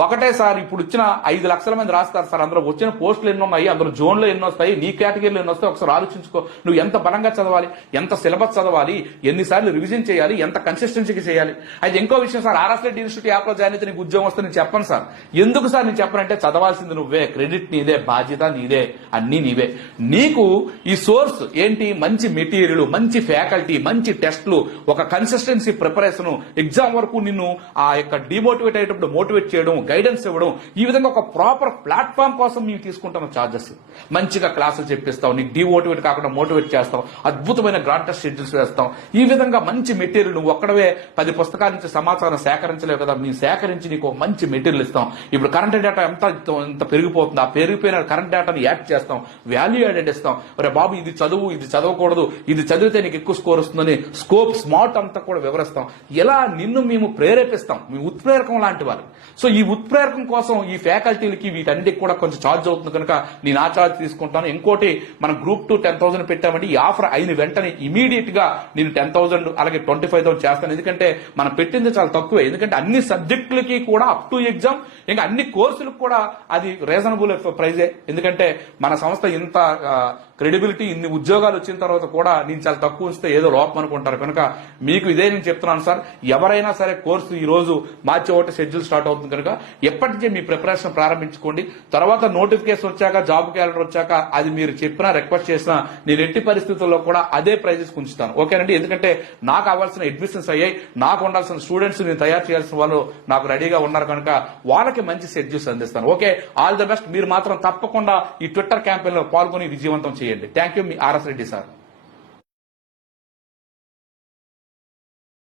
ఒకటేసారి ఇప్పుడు ఇచ్చిన 5 లక్షల మంది రాస్తారు సార్. అందులో వచ్చిన పోస్టులు ఎన్ని ఉన్నాయి, అందులో జోన్లు ఎన్ని వస్తాయి, నీ కేటగిరీలు ఎన్ని వస్తాయి ఒకసారి ఆలోచించుకో. నువ్వు ఎంత బలంగా చదవాలి, ఎంత సిలబస్ చదవాలి, ఎన్నిసార్లు రివిజన్ చేయాలి, ఎంత కన్సిస్టెన్సీకి చేయాలి. అయితే ఇంకో విషయం సార్, ఆర్ఎస్ఎడ్ ఇన్స్టిట్యూట్ యాప్లో జాయిన్ అయితే నీకు ఉద్యోగం వస్తే నేను చెప్పను సార్. ఎందుకు సార్ నేను చెప్పనంటే చదవాల్సింది నువ్వే, క్రెడిట్ నీదే, బాధ్యత నీదే, అన్ని నీవే. నీకు ఈ సోర్స్ ఏంటి, మంచి మెటీరియల్, మంచి ఫ్యాకల్టీ, మంచి టెస్టులు, ఒక కన్సిస్టెన్సీ ప్రిపరేషన్, ఎగ్జామ్ వరకు నిన్ను ఆ యొక్క డిమోటివేట్ అయ్యేటప్పుడు మోటివేట్ చేయడం, గైడెన్స్ ఇవ్వడం, ఈ విధంగా ఒక ప్రాపర్ ప్లాట్ఫామ్ కోసం మేము తీసుకుంటున్న ఛార్జెస్. మంచిగా క్లాసులు చెప్పిస్తాం, నీకు డిమోటివేట్ కాకుండా మోటివేట్ చేస్తాం, అద్భుతమైన గ్రాంటెస్ట్ షెడ్యూల్స్ వేస్తాం. ఈ విధంగా మంచి మెటీరియల్, నువ్వు ఒక్కడవే 10 పుస్తకాల నుంచి సమాచారం సేకరించలేవు కదా, మేము సేకరించి నీకు మంచి మెటీరియల్ ఇస్తాం. ఇప్పుడు కరెంట్ డేటా ఎంత పెరిగిపోతుంది, ఆ పెరిగిపోయిన కరెంట్ డేటాని యాడ్ చేస్తాం, వాల్యూ యాడెడ్ ఇస్తాం. అరే బాబు ఇది చదువు, ఇది చదవకూడదు, ఇది చదివితే నీకు ఎక్కువ స్కోర్ వస్తుందని స్కోప్ స్మార్ట్ అంతా కూడా వివరిస్తాం. ఇలా నిన్ను మేము ప్రేరేపిస్తాం, మీ ఉత్ప్రేరకం లాంటి వారు. సో ఈ ఉత్ప్రేరకం కోసం ఈ ఫ్యాకల్టీలకి వీటన్నిటికి కూడా కొంచెం ఛార్జ్ అవుతుంది కనుక నేను ఆ ఛార్జ్ తీసుకుంటాను. ఇంకోటి, మనం గ్రూప్ 2 10,000 పెట్టామంటే ఈ ఆఫర్ అయిన వెంటనే ఇమీడియట్ గా నేను 10,000 అలాగే 25,000 చేస్తాను. ఎందుకంటే మనం పెట్టింది చాలా తక్కువే. ఎందుకంటే అన్ని సబ్జెక్టులకి కూడా అప్ టు ఎగ్జామ్, ఇంకా అన్ని కోర్సులకు కూడా అది రీజనబుల్ ప్రైజే. ఎందుకంటే మన సంస్థ ఇంత క్రెడిబిలిటీ, ఇన్ని ఉద్యోగాలు వచ్చిన తర్వాత కూడా నేను చాలా తక్కువ ఇస్తే ఏదో లోపం అనుకుంటారు. కనుక మీకు ఇదే నేను చెప్తున్నాను సార్, ఎవరైనా సరే కోర్సు ఈ రోజు మార్చి 1 షెడ్యూల్ స్టార్ట్ అవుతుంది కనుక ఎప్పటికే మీ ప్రిపరేషన్ ప్రారంభించుకోండి. తర్వాత నోటిఫికేషన్ వచ్చాక, జాబ్ క్యాలెండర్ వచ్చాక అది మీరు చెప్పినా రిక్వెస్ట్ చేసినా నేను ఎట్టి పరిస్థితుల్లో కూడా అదే ప్రైజెస్ ఉంచుతాను. ఓకేనండి. ఎందుకంటే నాకు కావాల్సిన అడ్మిషన్స్ అయ్యాయి, నాకు ఉండాల్సిన స్టూడెంట్స్ నేను తయారు చేయాల్సిన వాళ్ళు నాకు రెడీగా ఉన్నారు కనుక వాళ్ళకి మంచి షెడ్యూల్స్ అందిస్తాను. Okay, all the best. మీరు మాత్రం తప్పకుండా ఈ ట్విట్టర్ క్యాంపెయిన్ లో పాల్గొని విజయవంతం చేయండి. Thank you, me RS Reddy sir.